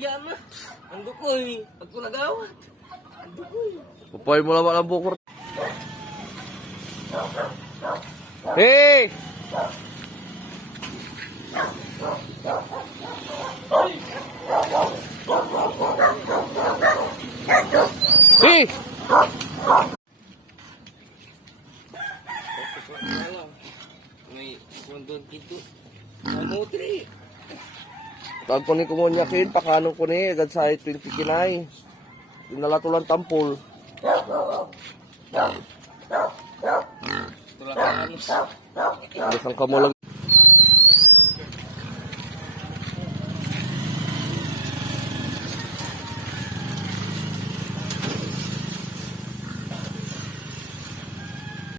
na. Ando ko eh. Pag ko nagawat. Mo lang ang bukor. Hey! Hey! May kondon. Tag ko ni kumunya kin, pakano ko ni, agad sa 20 kinay. Tinalatulan tampol. Tulatan. Isang kamulag.